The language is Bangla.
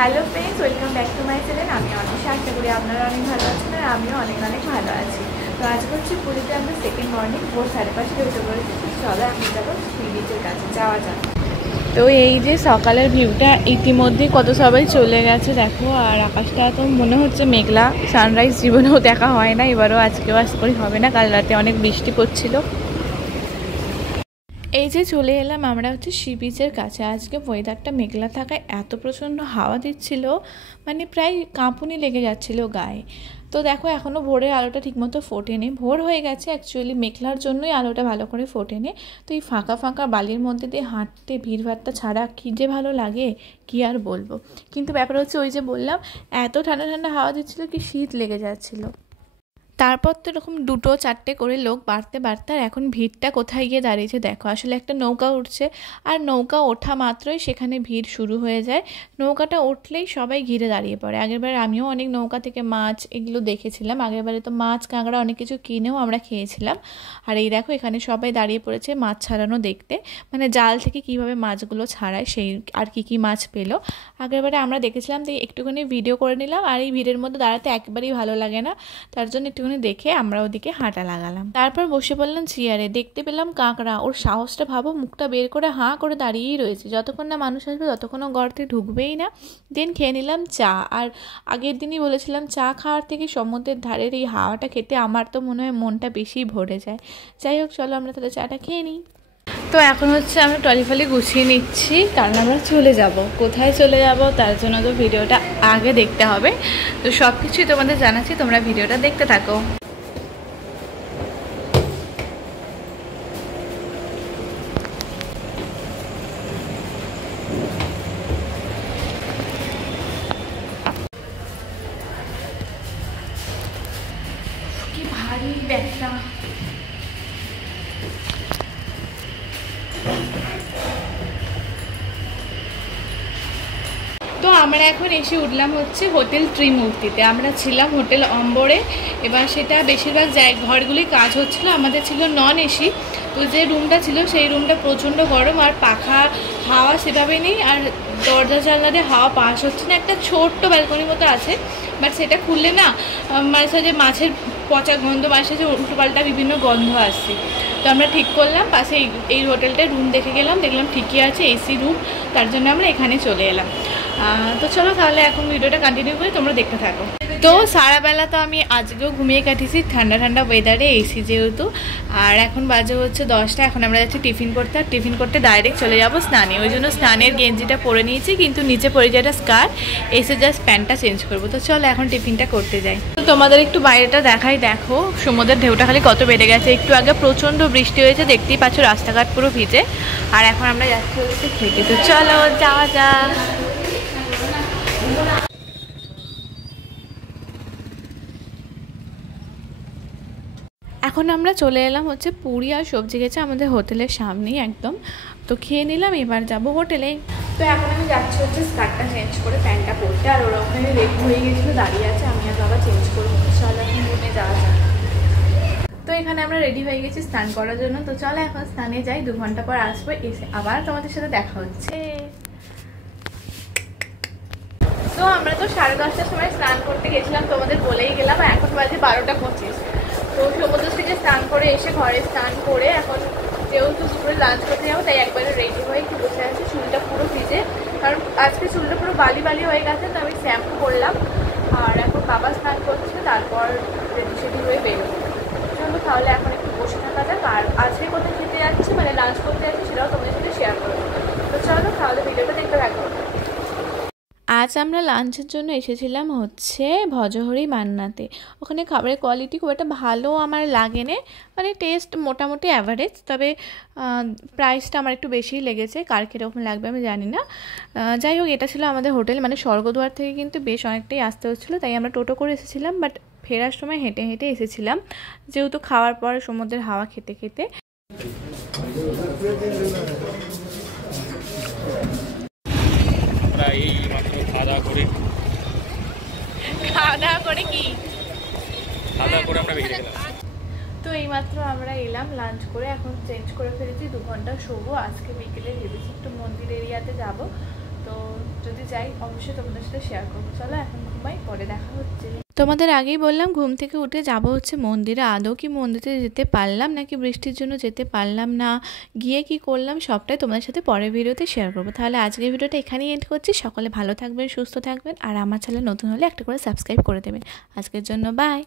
Hello friends, welcome back to my channel. আমি অনেক আশা করি আপনারা অনেক ভালো আছেন আর আমিও অনেক ভালো আছি। তো আজকে হচ্ছে পুরীতে আমরা সেকেন্ড মর্নিং ভোর 5:30 উঠে পড়েছি। তো চলো এখন যাবো সি বিচের কাছে, যাওয়া যাক। তো এই যে সকালের ভিউটা, ইতিমধ্যে কত সবাই চলে গেছে দেখো। আর আকাশটা তো মনে হচ্ছে মেঘলা, সানরাইজ জীবনেও দেখা হয় না, এবারও আজকেও আশা করি হবে না। কাল রাতে অনেক বৃষ্টি পড়ছিল। এই যে চলে এলাম আমরা হচ্ছে সি বিচের কাছে। আজকে ওয়েদারটা মেঘলা থাকায় এত প্রচণ্ড হাওয়া দিচ্ছিল, মানে প্রায় কাঁপুনি লেগে যাচ্ছিল গায়ে। তো দেখো এখনও ভোরের আলোটা ঠিকমতো ফোটেনি, ভোর হয়ে গেছে অ্যাকচুয়ালি, মেঘলার জন্যই আলোটা ভালো করে ফোটেনি। তো এই ফাঁকা ফাঁকা বালির মধ্যে দিয়ে হাঁটতে ভিড়ভাট্টা ছাড়া কী যে ভালো লাগে কী আর বলবো। কিন্তু ব্যাপার হচ্ছে ওই যে বললাম, এত ঠান্ডা ঠান্ডা হাওয়া দিচ্ছিলো কি শীত লেগে যাচ্ছিলো। তারপর তো এরকম 2-4টে করে লোক বাড়তে বাড়তে আর এখন ভিড়টা কোথায় গিয়ে দাঁড়িয়েছে দেখো। আসলে একটা নৌকা উঠছে, আর নৌকা ওঠা মাত্রই সেখানে ভিড় শুরু হয়ে যায়। নৌকাটা উঠলেই সবাই ঘিরে দাঁড়িয়ে পড়ে। আগেরবার আমিও অনেক নৌকা থেকে মাছ এগুলো দেখেছিলাম, আগেরবারে তো মাছ কাঁকড়া অনেক কিছু কিনেও আমরা খেয়েছিলাম। আর এই দেখো এখানে সবাই দাঁড়িয়ে পড়েছে মাছ ছাড়ানো দেখতে, মানে জাল থেকে কিভাবে মাছগুলো ছাড়ায় সেই আর কি মাছ পেলো। আগেরবারে আমরা দেখেছিলাম, তো একটুখানি ভিডিও করে নিলাম। আর এই ভিড়ের মধ্যে দাঁড়াতে একেবারেই ভালো লাগে না, তার জন্য একটু দেখে আমরা ওদিকে হাঁটা লাগালাম। তারপর বসে পড়লাম চেয়ারে, দেখতে পেলাম কাঁকড়া। ওর সাহসটা ভাবো, মুখটা বের করে হাঁ করে দাঁড়িয়েই রয়েছে। যতক্ষণ না মানুষ আসবে ততক্ষণও গর্তে ঢুকবেই না। দেন খেয়ে নিলাম চা। আর আগের দিনই বলেছিলাম চা খাওয়ার থেকে সমুদ্রের ধারের এই হাওয়াটা খেতে আমার তো মনে হয় মনটা বেশি ভরে যায়। যাই হোক, চলো আমরা তাহলে চাটা খেয়ে নিই। তো এখন হচ্ছে আমরা ট্রলি গুছিয়ে নিচ্ছি, কারণ আমরা চলে যাব। কোথায় চলে যাব তার জন্য তো ভিডিওটা আগে দেখতে হবে। তো সব কিছুই তোমাদের জানাচ্ছি, তোমরা ভিডিওটা দেখতে থাকো। কি ভারী ব্যাগটা। তো আমরা এখন এসে উঠলাম হচ্ছে হোটেল ত্রিমূর্তিতে। আমরা ছিলাম হোটেল অম্বরে। এবার সেটা বেশিরভাগ ঘরগুলি কাজ হচ্ছিলো, আমাদের ছিল নন এসি। তো যে রুমটা ছিল সেই রুমটা প্রচণ্ড গরম, আর পাখা হাওয়া সেভাবে নেই, আর দরজা জানলাতে হাওয়া পাস হচ্ছে না। একটা ছোট্ট ব্যালকনির মতো আছে, বাট সেটা খুললে না মাঝে সাঝে মাছের পচা গন্ধ, মাঝে সাঝে উল্টোপাল্টা বিভিন্ন গন্ধ আসছে। তো আমরা ঠিক করলাম পাশে এই হোটেলটায় রুম দেখে গেলাম, দেখলাম ঠিকই আছে এসি রুম, তার জন্য আমরা এখানে চলে এলাম। তো চলো তাহলে এখন ভিডিওটা কন্টিনিউ করে তোমরা দেখতে থাকো। তো সারাবেলা তো আমি আজকেও ঘুমিয়ে কাটিয়েছি ঠান্ডা ঠান্ডা ওয়েদারে, এসি যেহেতু। আর এখন বাজে হচ্ছে 10টা। এখন আমরা যাচ্ছি টিফিন করতে, আর টিফিন করতে ডাইরেক্ট চলে যাবো স্নানে। ওই জন্য স্নানের গেঞ্জিটা পরে নিয়েছি, কিন্তু নিচে পরে যায় একটা স্কার্ট, এসে জাস্ট প্যান্টটা চেঞ্জ করবো। তো চলো এখন টিফিনটা করতে যাই। তো তোমাদের একটু বাইরেটা দেখাই, দেখো সমুদ্রের ঢেউটা খালি কত বেড়ে গেছে। একটু আগে প্রচণ্ড বৃষ্টি হয়েছে, দেখতেই পাচ্ছ রাস্তাঘাট পুরো ভিজে। আর এখন আমরা যাচ্ছি হচ্ছে খেতে। তো চলো যাওয়া যাক। এখন আমরা চলে এলাম হচ্ছে পুরি আর সবজি গেছে আমাদের হোটেলের সামনেই একদম। তো খেয়ে নিলাম, এবার যাব হোটেলে। তো এখন আমি যাচ্ছি হচ্ছে স্কার্টটা চেঞ্জ করে প্যান্টটা পরতে। আর ওরা ওখানে রেডি হয়ে গেছিলো, দাঁড়িয়ে আছে, আমি আর বাবা চেঞ্জ করবো। চলো এখন রুমে যাওয়া যাক। তো এখানে আমরা রেডি হয়ে গেছি স্নান করার জন্য। তো চলো এখন স্নানে যাই, 2 ঘন্টা পর আসবো, এসে আবার তোমাদের সাথে দেখা হচ্ছে। তো আমরা তো 10:30টার সময় স্নান করতে গেছিলাম, তোমাদের বলেই গেলাম। এখন বাজে 12টা 25। তো সমুদ্র থেকে স্নান করে এসে ঘরে স্নান করে এখন যেহেতু দুপুরে লাঞ্চ করতে যাবো, তাই একবারে রেডি হয়ে একটু বসে আছি। চুলটা পুরো ভিজে, কারণ আজকে চুলটা পুরো বালি বালি হয়ে গেছে। তো আমি শ্যাম্পু করলাম, আর এখন বাবা স্নান করছে, তারপর রেডি সেডি হয়ে বেরোবো। চলো তাহলে এখন একটু বসে থাকা যাক। আর আজকে কোথায় খেতে যাচ্ছি, মানে লাঞ্চ করতে যাচ্ছি, সেটাও তোমাদের সাথে শেয়ার করবো। তো চলো তাহলে ভিডিওটা দেখতে থাকবো। আজ আমরা লাঞ্চের জন্য এসেছিলাম হচ্ছে ভজহরি মান্নাতে। ওখানে খাবারের কোয়ালিটি খুব একটা ভালো আমার লাগেনি, মানে টেস্ট মোটামুটি অ্যাভারেজ। তবে প্রাইসটা আমার একটু বেশিই লেগেছে, কার কীরকম লাগবে আমি জানি না। যাই হোক, এটা ছিল আমাদের হোটেল, মানে স্বর্গদ্বার থেকে কিন্তু বেশ অনেকটাই আসতে হচ্ছিলো, তাই আমরা টোটো করে এসেছিলাম। বাট ফেরার সময় হেঁটে হেঁটে এসেছিলাম, যেহেতু খাওয়ার পর সমুদ্রের হাওয়া খেতে খেতে। খাওয়া দাওয়া করে কি আমরা বেরিয়ে গেলাম। তো এইমাত্র আমরা এলাম লাঞ্চ করে, এখন চেঞ্জ করে ফেলেছি, 2 ঘন্টা শোবো। আজকে বিকেলে ভেবেছি একটু মন্দির এরিয়াতে যাব। তো তো যদি যাই অবশ্যই তোমাদের সাথে শেয়ার করবো। চলো এখন ঘুমাই, পরে দেখা হচ্ছে। তোমাদের আগেই বললাম ঘুম থেকে উঠে যাব হচ্ছে মন্দিরে। আদৌ কি মন্দিরে যেতে পারলাম নাকি বৃষ্টির জন্য যেতে পারলাম না, গিয়ে কি করলাম সবটাই তোমাদের সাথে পরের ভিডিওতে শেয়ার করবো। তাহলে আজকের ভিডিওটা এখানেই এন্ড করছি। সকলে ভালো থাকবেন, সুস্থ থাকবেন, আর আমার চ্যানেল নতুন হলে একটা করে সাবস্ক্রাইব করে দেবেন। আজকের জন্য বাই।